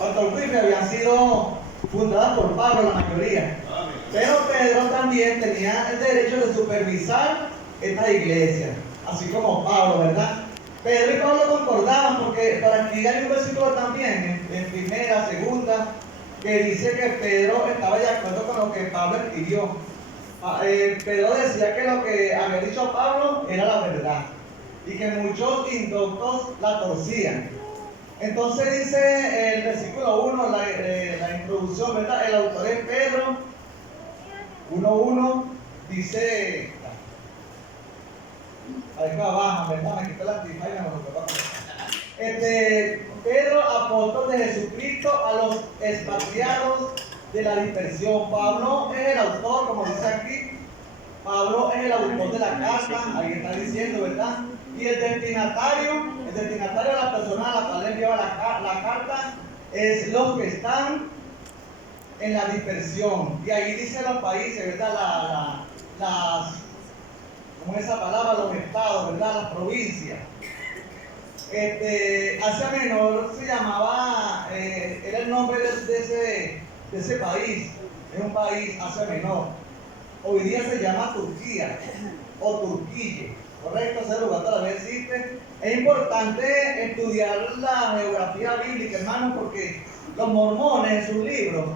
Ortocuifes habían sido fundadas por Pablo, la mayoría. Pero Pedro también tenía el derecho de supervisar esta iglesia, así como Pablo, ¿verdad? Pedro y Pablo concordaban, porque para aquí hay un versículo también, en primera, segunda, que dice que Pedro estaba de acuerdo con lo que Pablo escribió. Pedro decía que lo que había dicho Pablo era la verdad y que muchos indoctos la torcían. Entonces dice el versículo 1, la introducción, ¿verdad? El autor es Pedro 1:1, dice, ahí me baja, ¿verdad? Me quito la antifaz y me lo toca. Pedro, apóstol de Jesucristo, a los expatriados de la dispersión. Pablo es el autor, como dice aquí. Pablo es el autor de la carta, ahí está diciendo, ¿verdad? Y el destinatario de la persona a la cual envió la carta, es los que están en la dispersión. Y ahí dice los países, ¿verdad? Como esa palabra, los estados, ¿verdad? Las provincias. Asia Menor se llamaba, era el nombre de ese país. Es un país, Asia Menor. Hoy día se llama Turquía o Turquille, ¿correcto? Ese lugar todavía existe. Es importante estudiar la geografía bíblica, hermanos, porque los mormones en sus libros,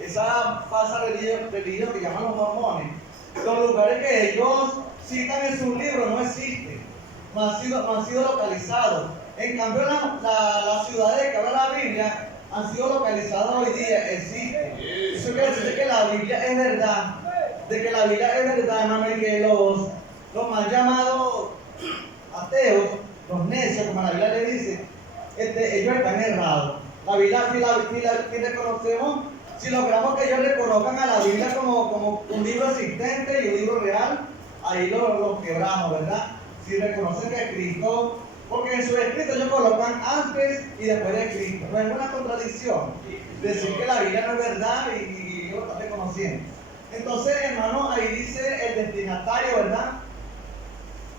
esa falsa religión que llaman los mormones, los lugares que ellos citan en sus libros no existen, no han sido localizados. En cambio, las ciudades que habla la Biblia han sido localizadas hoy día, existen. Eso quiere decir que la Biblia es verdad. De que la Biblia es verdad, hermano, y que los mal llamados ateos, los necios, como la Biblia le dice, ellos están errados. La Biblia, si reconocemos, si logramos que ellos reconozcan a la Biblia como un libro existente y un libro real, ahí lo quebramos, ¿verdad? Si reconocen que Cristo, porque en su escrito ellos colocan antes y después de Cristo. No es una contradicción decir que la Biblia no es verdad y ellos lo están reconociendo. Entonces, hermano, ahí dice el destinatario, ¿verdad?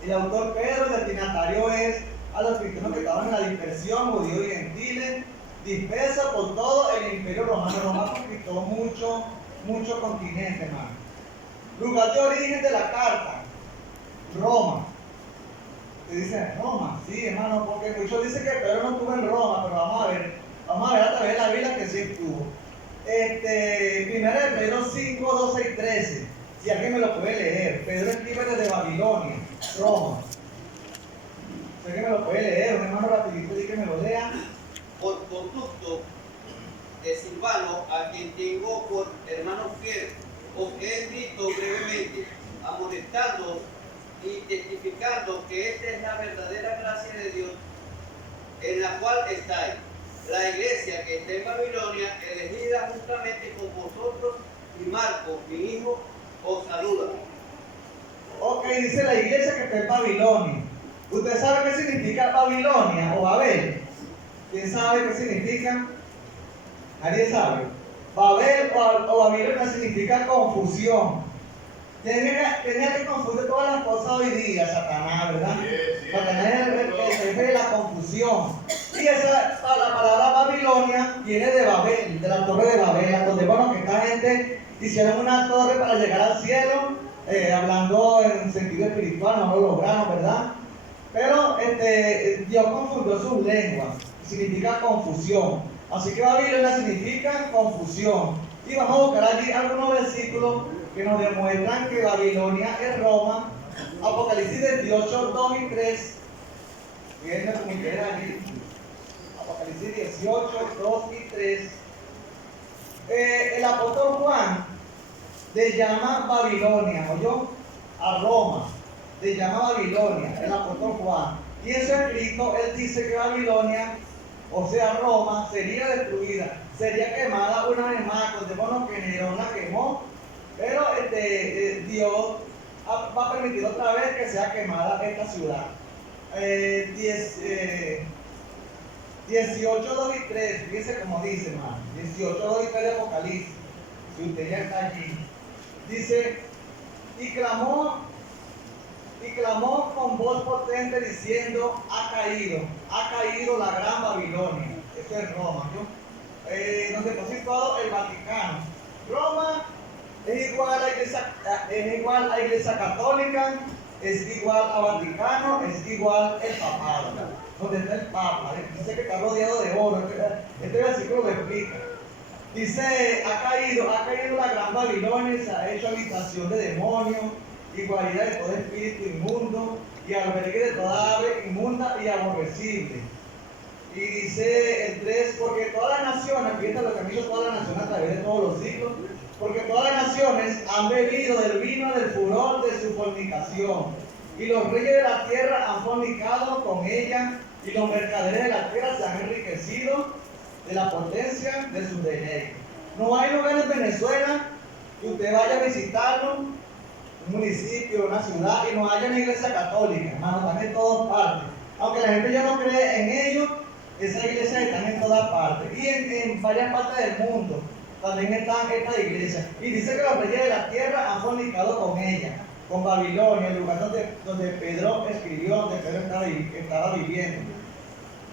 El autor Pedro, el destinatario es a los cristianos que estaban en la dispersión, judíos y gentiles, dispersos por todo el imperio romano. Roma conquistó mucho continente, hermano. Lugar de origen de la carta, Roma. Se dice Roma, sí, hermano, porque muchos dicen que Pedro no estuvo en Roma, pero vamos a ver a través de la Biblia que sí estuvo. Primero de Pedro 5, 12 y 13. Si alguien me lo puede leer. Pedro escribe desde Babilonia, Roma. Si alguien me lo puede leer, un hermano rapidito y que me lo lea. Por conducto de Silvano, a quien tengo por hermano fiel, os he escrito brevemente, amonestando y testificando que esta es la verdadera gracia de Dios en la cual estáis. La iglesia que está en Babilonia, elegida juntamente con vosotros, y Marcos, mi hijo, os saluda. Ok, dice la iglesia que está en Babilonia. ¿Usted sabe qué significa Babilonia o Babel? ¿Quién sabe qué significa? ¿Nadie sabe? Babel o Babilonia significa confusión. Tenía que confundir todas las cosas hoy día, Satanás, ¿verdad? Satanás es el jefe de la confusión. Y la palabra Babilonia viene de Babel, de la torre de Babel, donde, bueno, que esta gente hicieron una torre para llegar al cielo, hablando en sentido espiritual, no lo lograron, ¿verdad? Pero Dios confundió sus lenguas, significa confusión. Así que Babilonia significa confusión. Y vamos a buscar allí algunos versículos que nos demuestran que Babilonia es Roma. Apocalipsis 18, 2 y 3. Fíjense como que era allí. Apocalipsis 18, 2 y 3. El apóstol Juan le llama Babilonia, ¿oyó? A Roma. Le llama Babilonia, el apóstol Juan. Y en su escrito él dice que Babilonia, o sea Roma, sería destruida, sería quemada una vez más. Contémonos que Nerón la quemó, pero Dios va a permitir otra vez que sea quemada esta ciudad. 18, 2 y 3, fíjense como dice, hermano. 18, 2 y 3 de Apocalipsis, si usted ya está allí. Dice, y clamó con voz potente diciendo, ha caído la gran Babilonia. Esto es Roma, ¿no? Donde está situado el Vaticano. Roma es igual a Iglesia Católica, es igual a Vaticano, es igual el papado. Donde está el Papa, dice que está rodeado de oro. Este versículo lo explica. Dice, ha caído la gran Babilonia, se ha hecho habitación de demonios, y guarida de todo espíritu inmundo, y albergue de toda ave inmunda y aborrecible. Y dice el 3, porque todas las naciones, fíjate lo que han dicho todas las naciones a través de todos los siglos, porque todas las naciones han bebido del vino del furor de su fornicación, y los reyes de la tierra han fornicado con ella, y los mercaderes de la tierra se han enriquecido de la potencia de sus deleites. No hay lugar en Venezuela que usted vaya a visitarlo, un municipio, una ciudad, y no haya una iglesia católica, hermano, están en todas partes. Aunque la gente ya no cree en ellos, esas iglesias están en todas partes. Y en varias partes del mundo también están estas iglesias. Y dice que los reyes de la tierra han fornicado con ella, con Babilonia, el lugar donde Pedro escribió, donde Pedro estaba viviendo.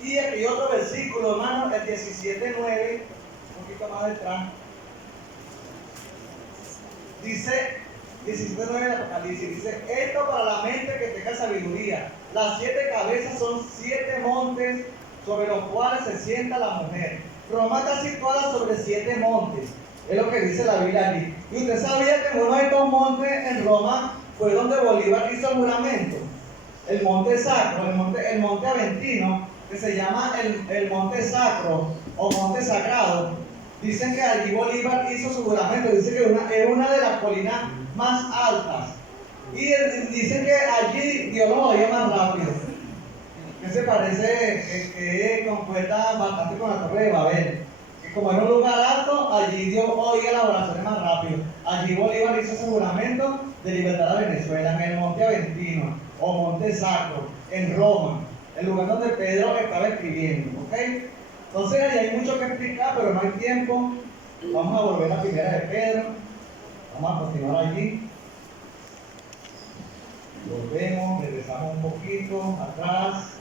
Y aquí hay otro versículo, hermano, el 17:9, un poquito más detrás. Dice, 17:9 del Apocalipsis, dice, esto para la mente que tenga sabiduría. Las 7 cabezas son 7 montes sobre los cuales se sienta la mujer. Roma está situada sobre 7 montes. Es lo que dice la Biblia aquí. Y usted sabía que uno de estos montes en Roma fue donde Bolívar hizo el juramento. El monte sacro, el monte Aventino, que se llama el monte sacro o monte sagrado. Dicen que allí Bolívar hizo su juramento. Dice que es una de las colinas más altas. Y dicen que allí Dios lo oía más rápido. Que se parece que concuerda bastante con la Torre de Babel. Que como era un lugar alto, allí Dios oía las oraciones más rápido. Allí Bolívar hizo su juramento de libertad a Venezuela, en el monte Aventino o monte sacro, en Roma, el lugar donde Pedro estaba escribiendo. ¿Ok? Entonces ahí hay mucho que explicar, pero no hay tiempo. Vamos a volver a la primera de Pedro. Vamos a continuar allí. Volvemos, regresamos un poquito atrás,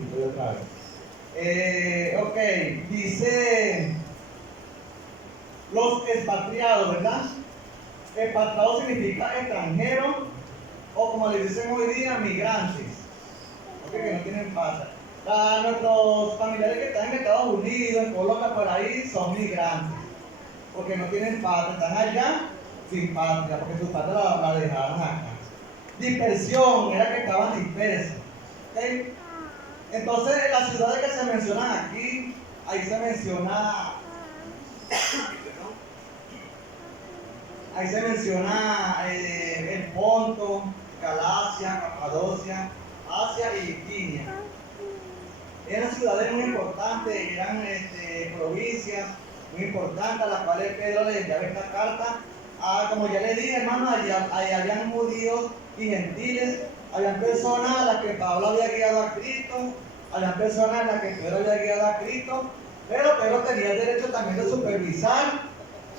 y voy otra vez. Ok, dice los expatriados, ¿verdad? Expatriado significa extranjero, o como le dicen hoy día, migrantes, que no tienen patria. Nuestros familiares que están en Estados Unidos, en Colombia, por ahí, son migrantes, porque no tienen patria, están allá sin patria, porque su patria la dejaron acá. Dispersión, era que estaban dispersos. ¿Okay? Entonces, en las ciudades que se mencionan aquí, ahí se menciona el Ponto, Galacia, Capadocia, Asia y Bitinia. Eran ciudades muy importantes, eran provincias muy importantes a las cuales Pedro le enviaba esta carta. Como ya le dije, hermano, allá habían judíos y gentiles, habían personas a las que Pablo había guiado a Cristo, habían personas a las que Pedro había guiado a Cristo, pero Pedro tenía el derecho también de supervisar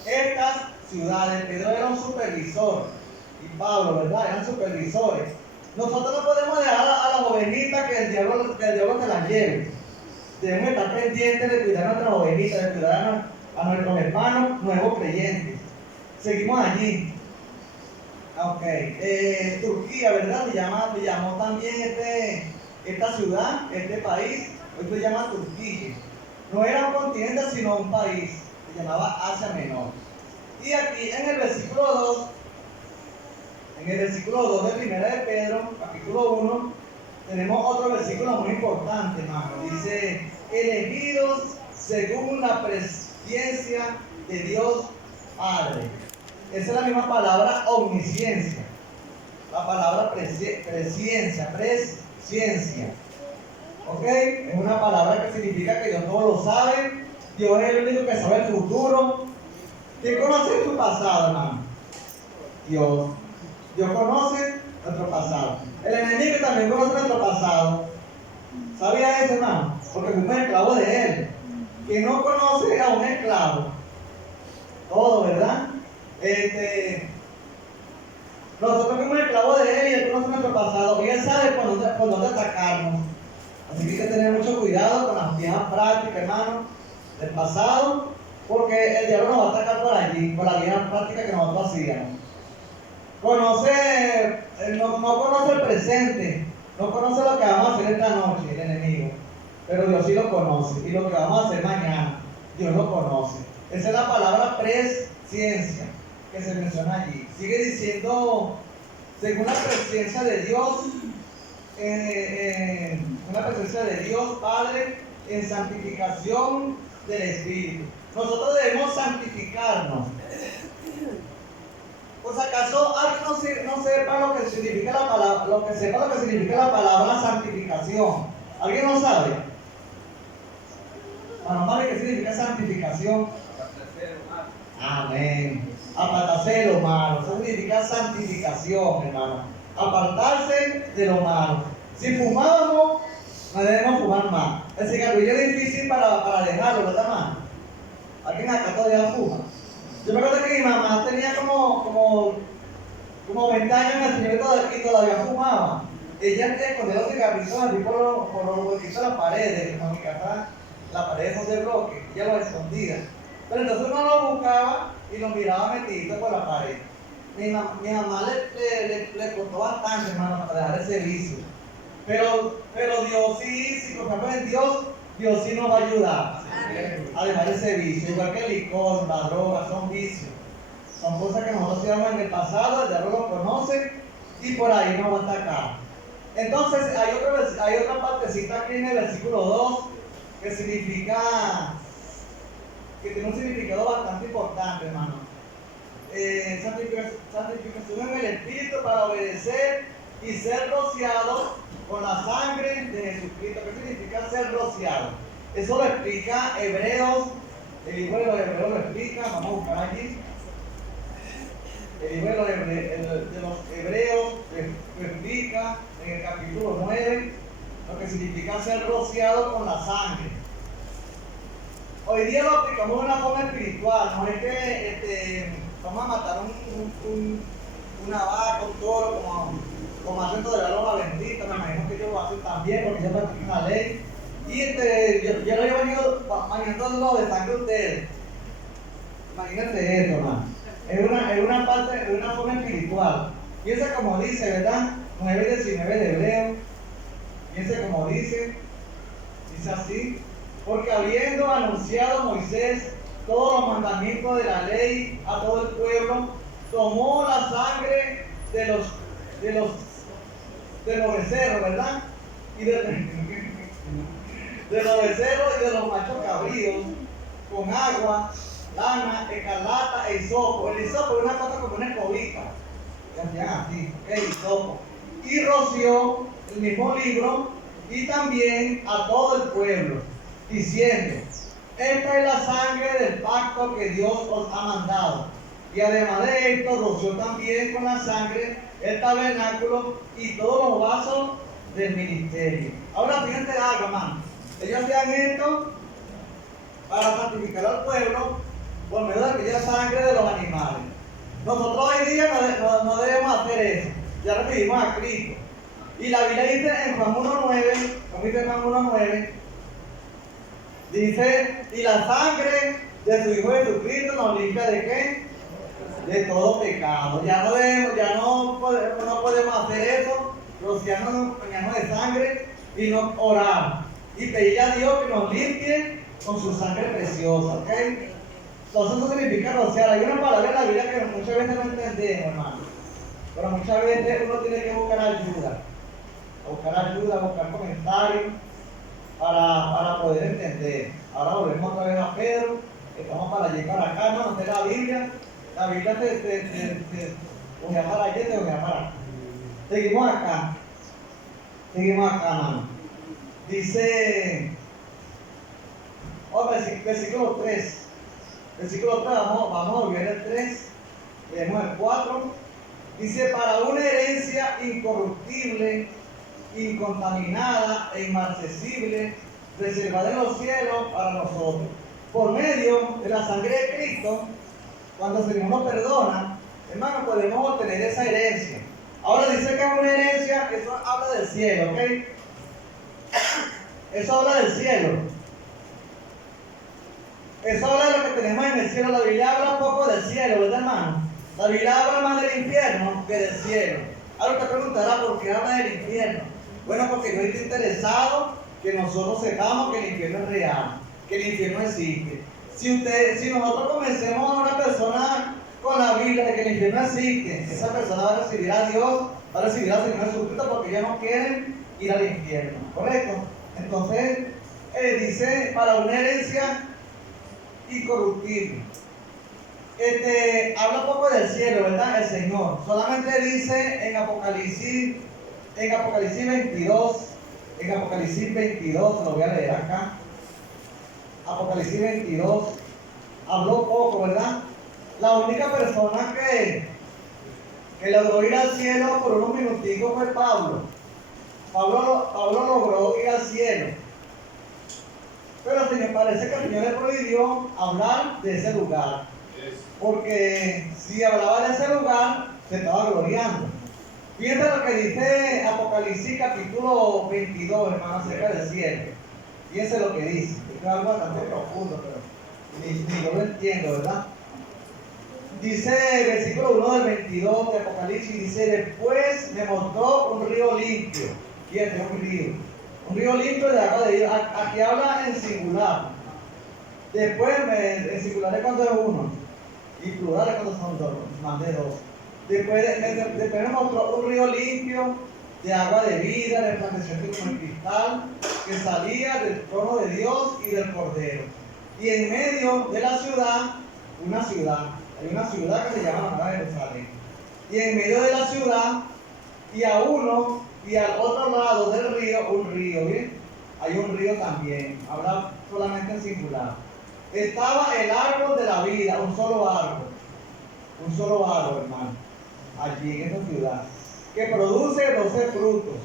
estas ciudades. Pedro era un supervisor y Pablo, ¿verdad? Eran supervisores. Nosotros no podemos dejar a las ovejita que el diablo se las lleve. Debemos estar pendientes de cuidar a nuestras ovejitas, de cuidar a nuestros hermanos nuevos creyentes. Seguimos allí. Ok. Turquía, ¿verdad? Le llamó también esta ciudad, este país, hoy se llama Turquía. No era un continente, sino un país. Se llamaba Asia Menor. Y aquí en el versículo 2, de Primera de Pedro, capítulo 1, tenemos otro versículo muy importante, hermano. Dice, elegidos según la presciencia de Dios Padre. Esa es la misma palabra omnisciencia. La palabra presciencia. ¿Ok? Es una palabra que significa que Dios todo lo sabe. Dios es el único que sabe el futuro. ¿Quién conoce tu pasado, hermano? Dios. Dios conoce nuestro pasado. El enemigo también conoce nuestro pasado. ¿Sabía eso, hermano? Porque fuimos esclavos de él. ¿Quién no conoce a un esclavo? Todo, ¿verdad? Nosotros fuimos esclavos de Él y Él conoce nuestro pasado. Y Él sabe por dónde atacarnos. Así que hay que tener mucho cuidado con las viejas prácticas, hermano, del pasado, porque el diablo nos va a atacar por allí, por la vieja práctica que nosotros hacíamos. No conoce el presente, no conoce lo que vamos a hacer esta noche, el enemigo. Pero Dios sí lo conoce. Y lo que vamos a hacer mañana, Dios lo conoce. Esa es la palabra presciencia que se menciona allí. Sigue diciendo, según la presencia de Dios, una presencia de Dios Padre en santificación del Espíritu. Nosotros debemos santificarnos. Pues acaso alguien no sepa lo que significa la palabra, lo que significa la palabra santificación. ¿Alguien no sabe? Bueno, ¿qué significa santificación? Amén. Apartarse de lo malo. Eso significa santificación, hermano. Apartarse de lo malo. Si fumábamos, no debemos fumar más. El cigarrillo es difícil para dejarlo, ¿verdad, hermano? ¿Alguien acá todavía fuma? Yo me acuerdo que mi mamá tenía como 20 años en el Señor y todavía fumaba. Ella escondía los cigarrillos así por los huequitos de las paredes, como en mi casa, las paredes son de bloque, ella los escondía. Pero entonces uno lo buscaba y lo miraba metido por la pared. Mi mamá le costó bastante, hermano, para dejar ese vicio. Pero Dios sí, si confiamos en Dios, Dios sí nos va a ayudar a dejar ese vicio. Igual que el licor, la droga, son vicios. Son cosas que nosotros hacíamos en el pasado, el diablo lo conoce y por ahí nos va a atacar. Entonces hay otra partecita aquí en el versículo 2 que tiene un significado bastante importante, hermano. Santificación en el Espíritu para obedecer y ser rociado con la sangre de Jesucristo. ¿Qué significa ser rociado? Eso lo explica Hebreos, el libro de los Hebreos lo explica, vamos a buscar allí. El libro de los Hebreos lo explica en el capítulo 9, lo que significa ser rociado con la sangre. Hoy día lo aplicamos de una forma espiritual, no es que vamos a matar una vaca, un toro, como hacen todavía los adventistas. Me imagino que ellos lo hacen también porque ellos practican la ley. Y yo lo he venido manejando de sangre a ustedes. Imagínense esto, hermano. Es una forma espiritual. Piensa como dice, ¿verdad? 9:19 de Hebreo. Piensa como dice así. Porque habiendo anunciado Moisés todos los mandamientos de la ley a todo el pueblo, tomó la sangre de los becerros, ¿verdad? Y de los becerros y de los machos cabríos, con agua, lana, escarlata e hisopo. El hisopo es una cosa como una escobita, que hacían así, ¿ok? Hisopo. Y roció el mismo libro y también a todo el pueblo, diciendo: esta es la sangre del pacto que Dios os ha mandado. Y además de esto, roció también con la sangre el tabernáculo y todos los vasos del ministerio. Ahora fíjense algo, hermano. Ellos hacían esto para santificar al pueblo por medio de aquella sangre de los animales. Nosotros hoy día no debemos hacer eso. Ya recibimos a Cristo. Y la Biblia dice en Juan 1:9, como dice Juan 1:9, dice: y la sangre de su Hijo Jesucristo nos limpia ¿de qué? De todo pecado. Ya no podemos hacer eso, rociarnos de sangre y no orar y pedir a Dios que nos limpie con su sangre preciosa, ¿ok? Entonces eso significa rociar. Hay una palabra en la Biblia que muchas veces no entendemos, hermano, pero muchas veces uno tiene que buscar ayuda, buscar comentarios para poder entender. Ahora volvemos otra vez a Pedro, estamos para allí para acá, no de la Biblia. La Biblia te ojea para allí, te ojea para acá. Seguimos acá, hermano. Dice, versículo 3. Versículo 3, vamos a volver el 3, leemos el 4. Dice: para una herencia incorruptible, incontaminada e inmarcesible, reservada en los cielos para nosotros, por medio de la sangre de Cristo, cuando el Señor nos perdona, hermano, podemos obtener esa herencia. Ahora dice que es una herencia, eso habla del cielo, ¿ok? Eso habla del cielo. Eso habla de lo que tenemos en el cielo. La Biblia habla un poco del cielo, ¿verdad, hermano? La Biblia habla más del infierno que del cielo. Ahora te preguntará por qué habla del infierno. Bueno, porque Dios está interesado que nosotros sepamos que el infierno es real, que el infierno existe. Si nosotros comencemos a una persona con la Biblia de que el infierno existe, esa persona va a recibir a Dios, va a recibir al Señor Jesucristo porque ellos no quieren ir al infierno, ¿correcto? Entonces, dice, para una herencia incorruptible. Habla un poco del cielo, ¿verdad? El Señor. Solamente dice en Apocalipsis 22, lo voy a leer acá. Apocalipsis 22, habló poco, ¿verdad? La única persona que logró ir al cielo por unos minuticos fue Pablo. Pablo logró ir al cielo. Pero me parece que el Señor le prohibió hablar de ese lugar. Porque si hablaba de ese lugar, se estaba gloriando. Fíjense lo que dice Apocalipsis capítulo 22, hermano, acerca del cielo. Fíjense lo que dice. Es algo bastante profundo, pero ni yo lo entiendo, ¿verdad? Dice versículo 1 del 22 de Apocalipsis, dice, después me mostró un río limpio. Fíjense, un río limpio de agua de vida. Aquí habla en singular. Después, en singular es cuando es uno. Y plural es cuando son dos, más de dos. Después me mostró un río limpio de agua de vida, resplandeciente como el cristal, que salía del trono de Dios y del Cordero. Y en medio de la ciudad, hay una ciudad que se llama la Nueva Jerusalén. Y en medio de la ciudad, y a uno y al otro lado del río, un río, ¿bien? Hay un río también, habla solamente en singular. Estaba el árbol de la vida, un solo árbol, hermano, allí en esa ciudad, que produce 12 frutos.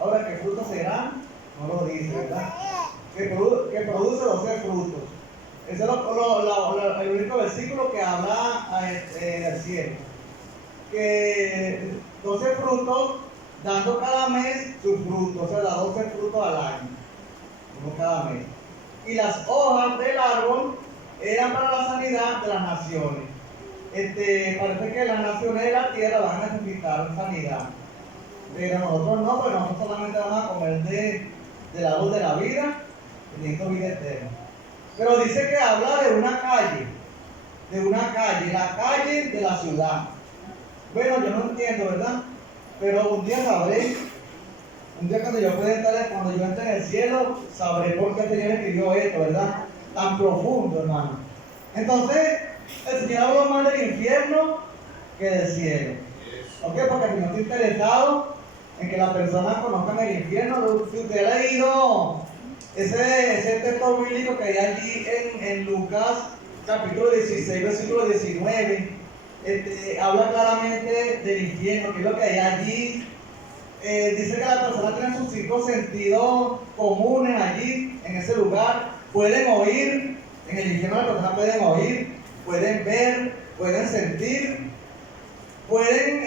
Ahora, ¿qué frutos serán? No lo dice, ¿verdad? Que produce 12 frutos. Ese es el único versículo que habla del cielo. Que 12 frutos, dando cada mes su fruto, o sea, da 12 frutos al año, uno cada mes. Y las hojas del árbol eran para la sanidad de las naciones. Parece que las naciones de la tierra van a necesitar sanidad. Pero nosotros no, porque nosotros solamente vamos a comer del árbol de la vida, teniendo vida eterna. Pero dice que habla de una calle, la calle de la ciudad. Bueno, yo no entiendo, ¿verdad? Pero un día sabré. Un día cuando yo entre en el cielo, sabré por qué el Señor escribió esto, ¿verdad? Tan profundo, hermano. Entonces, el Señor habló más del infierno que del cielo. ¿Ok? Porque el Señor está interesado en que las personas conozcan el infierno. Si usted ha leído ese texto bíblico que hay allí en Lucas, capítulo 16, versículo 19, habla claramente del infierno, que es lo que hay allí. Dice que las personas tienen sus 5 sentidos comunes allí, en ese lugar. Pueden oír, en el infierno las personas pueden oír, pueden ver, pueden sentir, pueden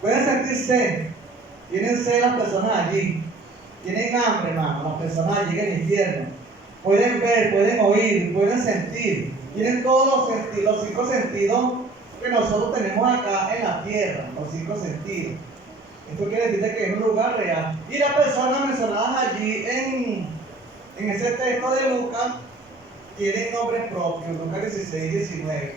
sentir sed. Tienen sed las personas allí. Tienen hambre, hermano, las personas allí en el infierno. Pueden ver, pueden oír, pueden sentir. Tienen todos los 5 sentidos que nosotros tenemos acá en la tierra, los 5 sentidos. Esto quiere decir que es un lugar real. Y las personas mencionadas allí en ese texto de Lucas tienen nombres propios. Lucas 16, 19.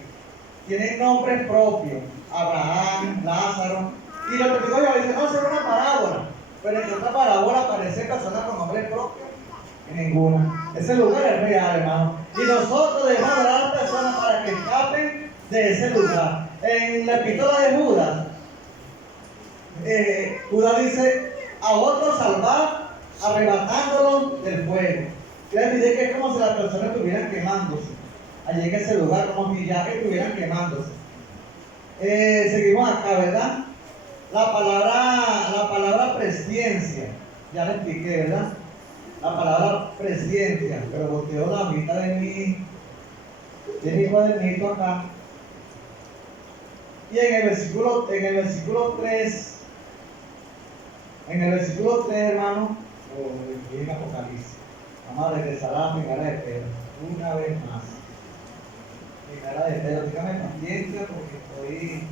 Tienen nombres propios. Abraham, Lázaro. Y los testigos de Jehová dicen, no, eso es una parábola. Pero en otra parábola aparecen personas con nombres propios. En ninguna. Ese lugar es real, hermano. Y nosotros debemos hablar a las personas para que escapen de ese lugar. En la epístola de Judas, Judas dice, a otros salvar, arrebatándolos del fuego. Quiere decir que es como si las personas estuvieran quemándose. Allí en ese lugar, como si ya estuvieran quemándose. Seguimos acá, ¿verdad? La palabra presciencia, ya le expliqué, ¿verdad? La palabra presciencia, pero volteó la mitad de mi Tiene mi cuadernito acá. Y en el versículo 3, hermano, en Apocalipsis, vamos a regresar a la primera de Pedro, una vez más. Primera de Pedro, dígame paciencia porque estoy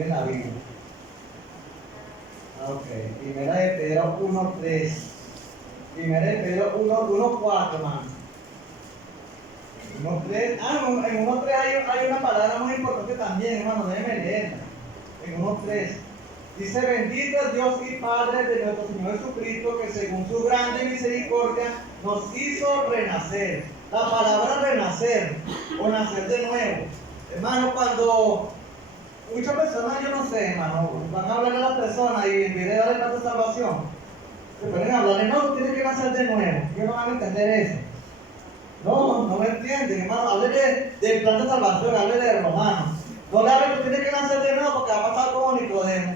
en la Biblia. Ok, primera de Pedro 1:3. Primera de Pedro 1:4, hermano. 1:3. En 1:3 hay una palabra muy importante también, hermano, déjeme leerla. En 1:3. Dice: bendito es Dios y Padre de nuestro Señor Jesucristo, que según su grande misericordia nos hizo renacer. La palabra renacer o nacer de nuevo. Hermano, cuando muchas personas, yo no sé, hermano, van a hablar a las personas y en vez de darle plan de salvación, se pueden hablar, no, tú tienes que nacer de nuevo. Ellos no van a entender eso. No lo entienden, hermano. Hable del plan de salvación, hable de Romanos. No le hable, tú tienes que nacer de nuevo porque va a pasar como Nicodemo.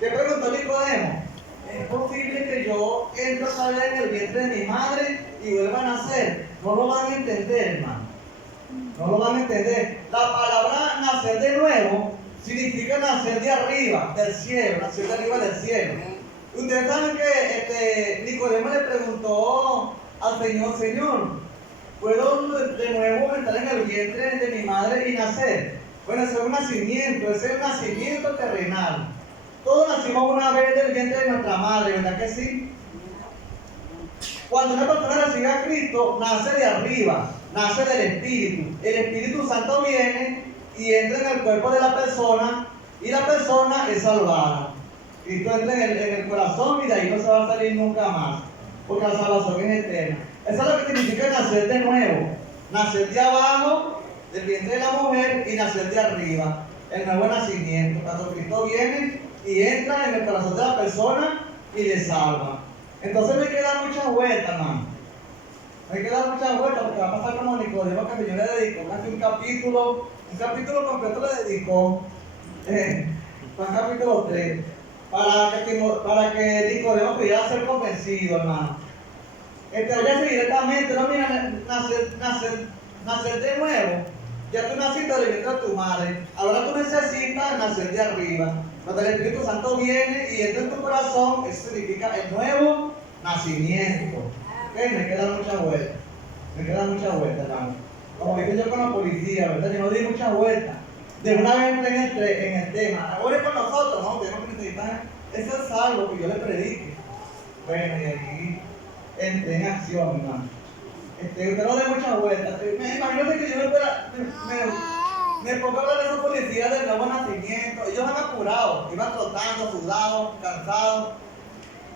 ¿Qué preguntó Nicodemo? ¿Es posible que yo entre otra vez en el vientre de mi madre y vuelva a nacer? No lo van a entender, hermano. No lo van a entender. La palabra nacer de nuevo significa nacer de arriba, del cielo, nacer de arriba del cielo. Ustedes saben que Nicodemo le preguntó al Señor, ¿puedo de nuevo entrar en el vientre de mi madre y nacer? Bueno, ese es un nacimiento, ese es un nacimiento terrenal. Todos nacimos una vez del vientre de nuestra madre, ¿verdad que sí? Cuando una persona recibe a Cristo, nace de arriba, nace del Espíritu. El Espíritu Santo viene y entra en el cuerpo de la persona y la persona es salvada. Cristo entra en el corazón y de ahí no se va a salir nunca más, porque la salvación es eterna. Eso es lo que significa nacer de nuevo. Nacer de abajo, del vientre de la mujer, y nacer de arriba. El nuevo nacimiento. Cuando Cristo viene y entra en el corazón de la persona y le salva. Entonces no hay que dar muchas vueltas, hermano. No hay que dar muchas vueltas porque va a pasar como Nicodemo, que yo le dedicó casi un capítulo completo le dedicó. Fue el capítulo 3. Para que Nicodemo pudiera ser convencido, hermano. Oye, directamente, no, mira, nacer de nuevo. Ya tú naciste del vientre de tu madre. Ahora tú necesitas nacer de arriba. Cuando el Espíritu Santo viene y entra en tu corazón, eso significa el nuevo nacimiento. ¿Okay? Me quedan muchas vueltas, hermano. Como dije yo con la policía, ¿verdad? Yo no di muchas vueltas. De una vez entré en el tema. Ahora con nosotros, ¿no? Tenemos que necesitar ese salvo que yo le predique. Bueno, y aquí entré en acción, hermano. Usted no dé muchas vueltas. Me imagino que yo me pongo a hablar de esos policías del nuevo nacimiento. Ellos van apurados, iban trotando, sudados, cansados.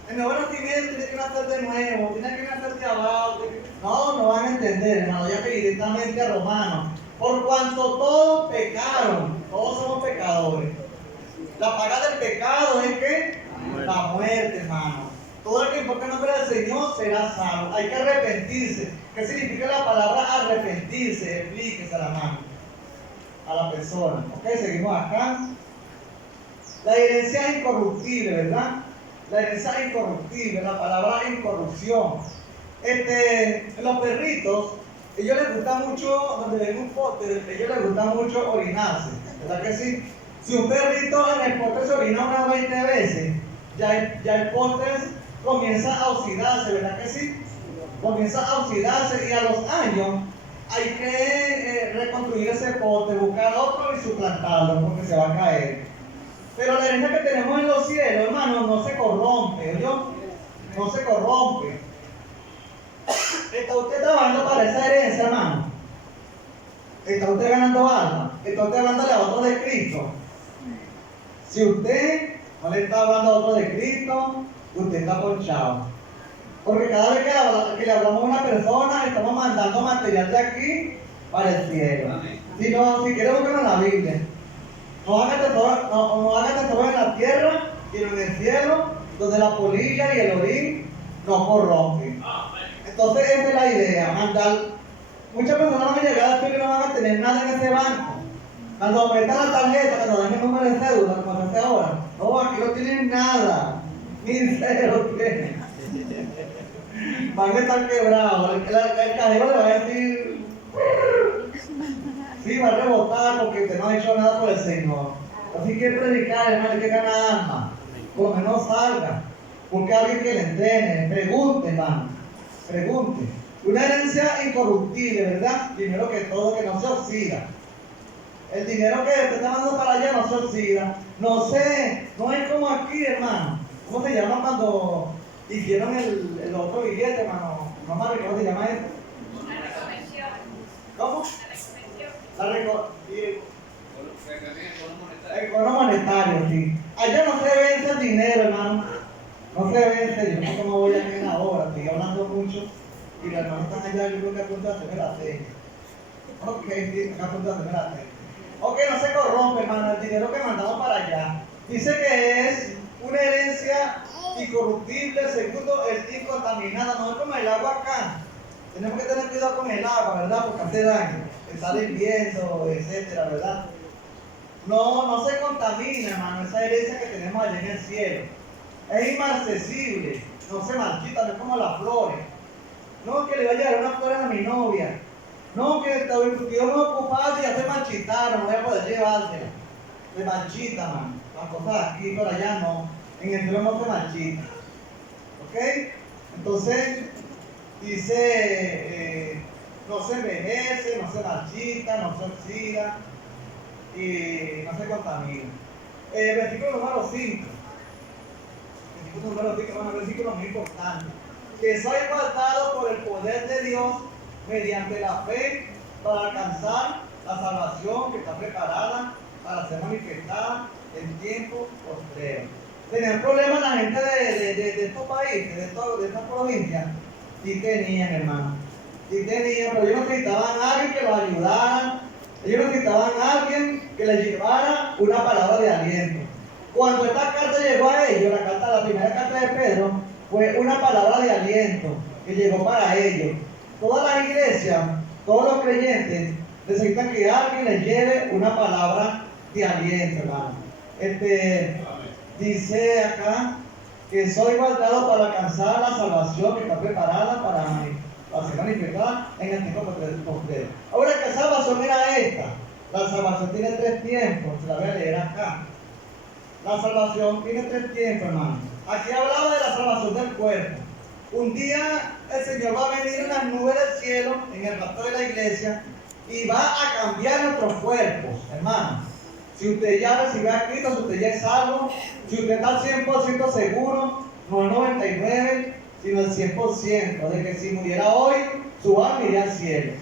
El nuevo nacimiento tiene que nacer de nuevo, tiene que nacer de abajo. No van a entender, hermano. Ya que directamente a Romanos. Por cuanto todos pecaron, todos somos pecadores. La paga del pecado es que la muerte, hermano. Todo el que invoque el nombre del Señor será salvo. Hay que arrepentirse. ¿Qué significa la palabra arrepentirse? Explíquese a la mano, a la persona. Ok, seguimos acá. La herencia es incorruptible, ¿verdad? La herencia es incorruptible, la palabra incorrupción. Los perritos, ellos les gusta mucho, donde ven un pote, ellos les gusta mucho orinarse, ¿verdad que sí? Si un perrito en el pote se orina unas 20 veces, ya el pote comienza a oxidarse, ¿verdad que sí? Comienza a oxidarse y a los años hay que reconstruir ese pote, buscar otro y suplantarlo porque se va a caer. Pero la herencia que tenemos en los cielos, hermano, no se corrompe, ¿oyó? No se corrompe. ¿Está usted trabajando para esa herencia, hermano? ¿Está usted ganando alma? ¿Está usted hablándole a otro de Cristo? Si usted no le está hablando a otro de Cristo, usted está ponchado. Porque cada vez que le hablamos a una persona, estamos mandando material de aquí para el cielo. Si quiere buscar en la Biblia, no haga tesoro en la tierra, sino en el cielo, donde la polilla y el orín no corrompen. Entonces esa es la idea, mandar. Muchas personas van a llegar al cielo y no van a tener nada en ese banco. Cuando metan la tarjeta, cuando den el número de cédula, como se hace ahora, no, aquí no tienen nada, ni cero tienen. Van a estar quebrados. El cajero le va a decir, Sí, va a rebotar porque usted no ha hecho nada por el Señor. Así que predicar, hermano, hay que ganar alma. Por lo menos salga. Busque a alguien que le entrene. Pregunte, hermano. Pregunte. Una herencia incorruptible, ¿verdad? Primero que todo, que no se oxida. El dinero que te está mandando para allá no se oxida. No sé, no es como aquí, hermano. ¿Cómo se llama cuando hicieron el otro billete, hermano? No me recuerdo cómo se llama esto. La reconvención. ¿Cómo? La reconvención. El cono monetario, sí. Allá no se vence el dinero, hermano. No se vence. Yo no sé cómo voy a ir ahora. Estoy hablando mucho. Y los hermanos están allá, yo creo que a punto de hacerme la seña. Ok, sí, están a punto de hacerme la seña. Ok, no se corrompe, hermano. El dinero que mandamos para allá. Dice que es una herencia incorruptible, segundo, el incontaminada. No es como el agua acá. Tenemos que tener cuidado con el agua, ¿verdad? Porque hace daño. Está hirviendo, etcétera, ¿verdad? No se contamina, hermano, esa herencia que tenemos allá en el cielo. Es inmarcesible, no se marchita, no es como las flores. No que le vaya a dar una flor a mi novia. No que estoy muy ocupado y ya se marchitaron, no voy a poder llevársela. Se marchita, hermano. Las cosas aquí por allá no. En el cielo no se marchita. ¿Ok? Entonces, dice, no se envejece, no se marchita, no se oxida y no se contamina. Versículo número 5. Versículo número 5 es un versículo muy importante. Que soy guardado por el poder de Dios mediante la fe para alcanzar la salvación que está preparada para ser manifestada en tiempo postrero. ¿Tenían problemas la gente de estos países, de estas provincias? Sí tenían, hermano. Sí tenían, pero ellos necesitaban a alguien que los ayudara. Ellos necesitaban a alguien que les llevara una palabra de aliento. Cuando esta carta llegó a ellos, la primera carta de Pedro, fue una palabra de aliento que llegó para ellos. Todas las iglesias, todos los creyentes, necesitan que alguien les lleve una palabra de aliento, hermano. Dice acá que soy guardado para alcanzar la salvación que está preparada para ser manifestada en el tiempo postrero. Ahora, ¿qué salvación era esta? La salvación tiene 3 tiempos, se la voy a leer acá. La salvación tiene 3 tiempos, hermano. Aquí hablaba de la salvación del cuerpo. Un día el Señor va a venir en las nubes del cielo, en el rapto de la iglesia, y va a cambiar nuestros cuerpos, hermano. Si usted ya recibió a Cristo, si usted ya es salvo, si usted está 100% seguro, no el 99%, sino el 100%, de que si muriera hoy, su alma iría al cielo.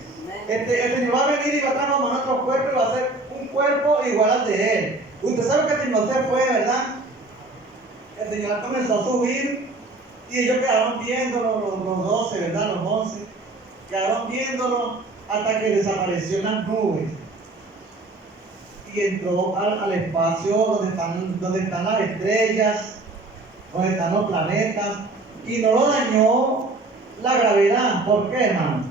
El Señor va a venir y va a transformar nuestro cuerpo y va a ser un cuerpo igual al de Él. Usted sabe que el Señor se fue, ¿verdad? El Señor comenzó a subir y ellos quedaron viéndolo, los 12, ¿verdad? Los 11, quedaron viéndolo hasta que desapareció en las nubes y entró al espacio donde están las estrellas, donde están los planetas, y no lo dañó la gravedad. ¿Por qué, hermano?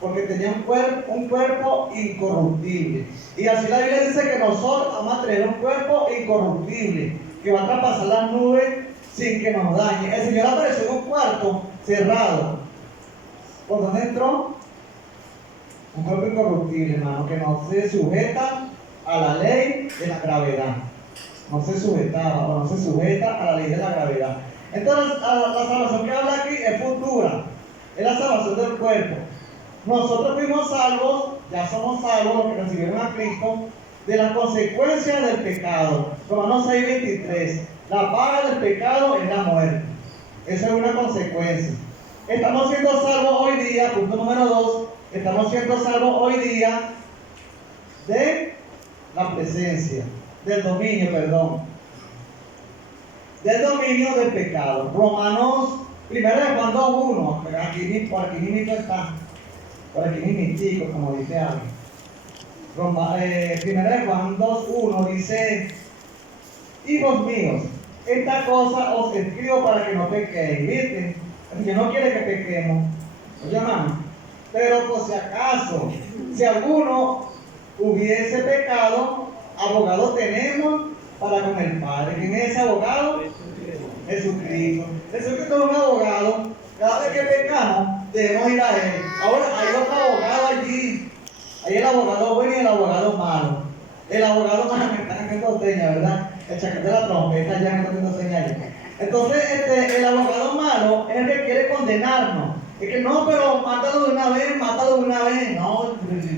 Porque tenía un cuerpo incorruptible. Y así la Biblia dice que nosotros vamos a tener un cuerpo incorruptible, que va a traspasar las nubes sin que nos dañe. El Señor apareció en un cuarto cerrado. ¿Por dónde entró? Un cuerpo incorruptible, hermano, que no se sujeta a la ley de la gravedad. No se sujetaba o no se sujeta a la ley de la gravedad. Entonces, la salvación que habla aquí es futura. Es la salvación del cuerpo. Nosotros fuimos salvos, ya somos salvos, los que recibieron a Cristo, de las consecuencias del pecado. Romanos 6:23. La paga del pecado es la muerte. Esa es una consecuencia. Estamos siendo salvos hoy día, punto número 2, estamos siendo salvos hoy día de la presencia, del dominio del pecado. Romanos, 1 Juan 2:1, por aquí mismo está, por aquí mismo, como dice alguien. 1 Juan 2:1 dice: hijos míos, esta cosa os escribo para que no pequéis. ¿Viste? El Señor no quiere que pequemos. Oye, hermano, pero por si acaso, si alguno hubiese pecado, abogado tenemos para con el Padre. ¿Quién es ese abogado? Jesucristo. Jesucristo es un abogado. Cada vez que pecamos, debemos ir a Él. Ahora hay otro abogado allí. Hay el abogado bueno y el abogado malo. El abogado malo me están haciendo señas, ¿verdad? El chaquete de la trompeta ya me está haciendo señales. Entonces, el abogado malo es el que quiere condenarnos. Es que no, pero mátalo de una vez, mátalo de una vez. No,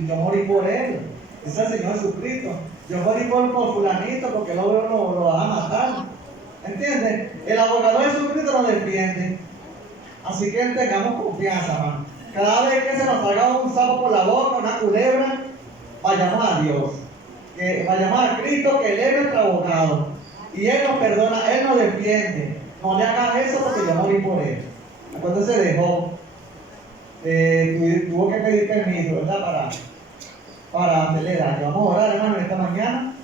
yo morí por él. Es el Señor Jesucristo. Yo morí por fulanito porque luego lo van a matar. ¿Entiendes? El abogado de Jesucristo nos defiende. Así que tengamos confianza, hermano. Cada vez que se nos salga un sapo por la boca, una culebra, vayamos a Dios. Que vayamos a Cristo, que Él es nuestro abogado. Y Él nos perdona, Él nos defiende. No le hagas eso porque yo morí por Él. Entonces se dejó. Tuvo que pedir permiso, ¿verdad? Para hacerle daño. Vamos a orar, hermano, esta mañana.